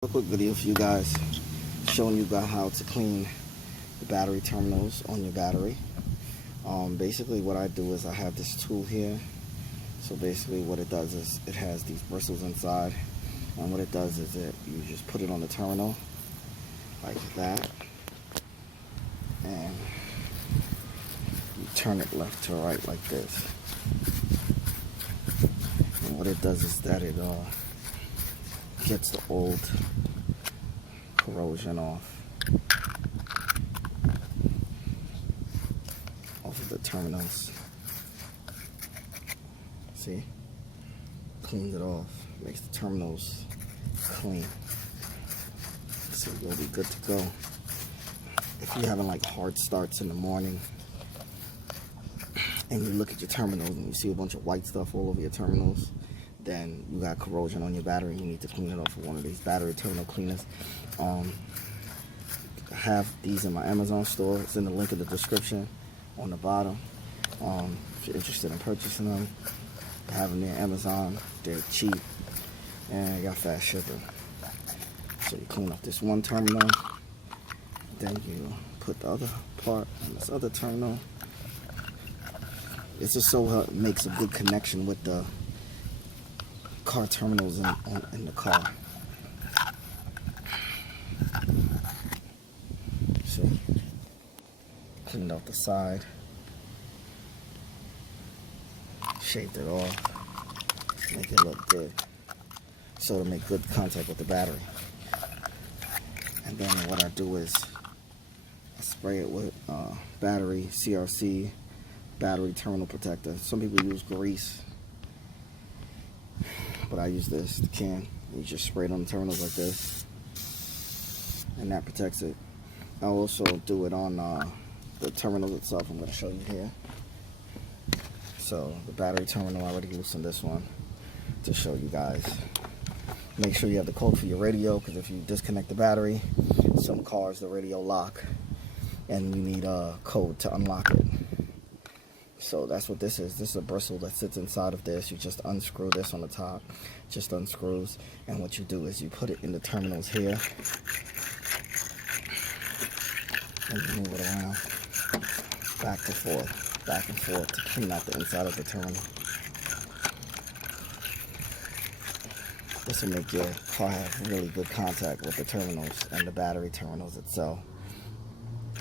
A quick video for you guys showing you guys how to clean the battery terminals on your battery. Basically what I do is I have this tool here. So basically what it does is it has these bristles inside, and what it does is you just put it on the terminal like that, and you turn it left to right like this. And what it does is that it gets the old corrosion off of the terminals. See? Cleans it off. Makes the terminals clean. So you'll be good to go. If you're having like hard starts in the morning and you look at your terminals and you see a bunch of white stuff all over your terminals, then you got corrosion on your battery. You need to clean it off with one of these battery terminal cleaners. I have these in my Amazon store. It's in the link in the description on the bottom. If you're interested in purchasing them, I have them near Amazon. They're cheap and I got fast shipping. So you clean off this one terminal, then you put the other part on this other terminal. It's just so it makes a good connection with the car terminals in the car. See, cleaned off the side, shaved it off, make it look good, so to make good contact with the battery. And then what I do is I spray it with battery CRC, battery terminal protector. Some people use grease, but I use this, the can. You just spray it on the terminals like this, and that protects it. I'll also do it on the terminal itself. I'm going to show you here. So the battery terminal, I already loosened this one to show you guys. Make sure you have the code for your radio, because if you disconnect the battery, some cars, the radio lock, and you need a code to unlock it. So that's what this is. This is a bristle that sits inside of this. You just unscrew this on the top, just unscrews, and what you do is you put it in the terminals here, and you move it around, back and forth to clean out the inside of the terminal. This will make your car have really good contact with the terminals and the battery terminals itself.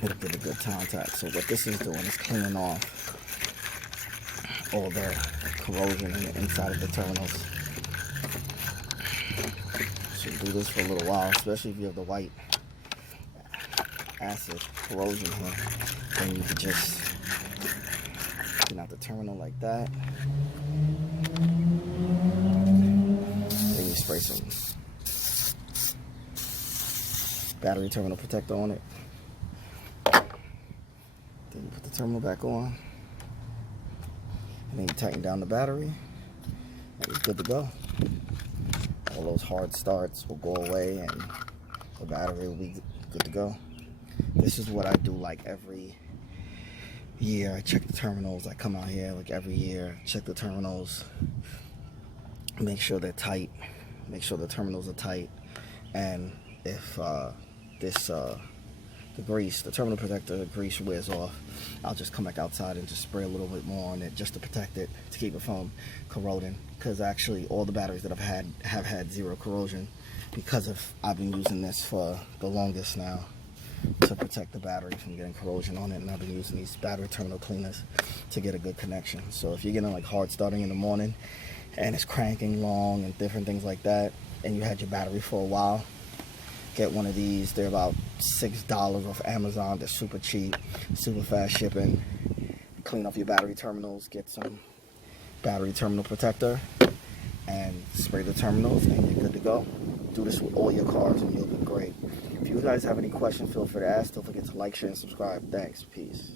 It'll give a good contact. So what this is doing is cleaning off all the corrosion in the inside of the terminals. So do this for a little while, especially if you have the white acid corrosion here. Then you can just clean out the terminal like that. Then you spray some battery terminal protector on it. Then you put the terminal back on. And then you tighten down the battery, and you're good to go. All those hard starts will go away, and the battery will be good to go. This is what I do like every year. I check the terminals. I come out here like every year, check the terminals, make sure they're tight, make sure the terminals are tight, and if the terminal protector grease wears off, I'll just come back outside and just spray a little bit more on it just to protect it, to keep it from corroding. Because actually all the batteries that I've had have had zero corrosion, because I've been using this for the longest now to protect the battery from getting corrosion on it, and I've been using these battery terminal cleaners to get a good connection. So if you're getting like hard starting in the morning and it's cranking long and different things like that, and you had your battery for a while, get one of these. They're about $6 off Amazon. They're super cheap, super fast shipping. Clean off your battery terminals, get some battery terminal protector, and spray the terminals, and you're good to go. Do this with all your cars and you'll be great. If you guys have any questions, feel free to ask. Don't forget to like, share, and subscribe. Thanks. Peace.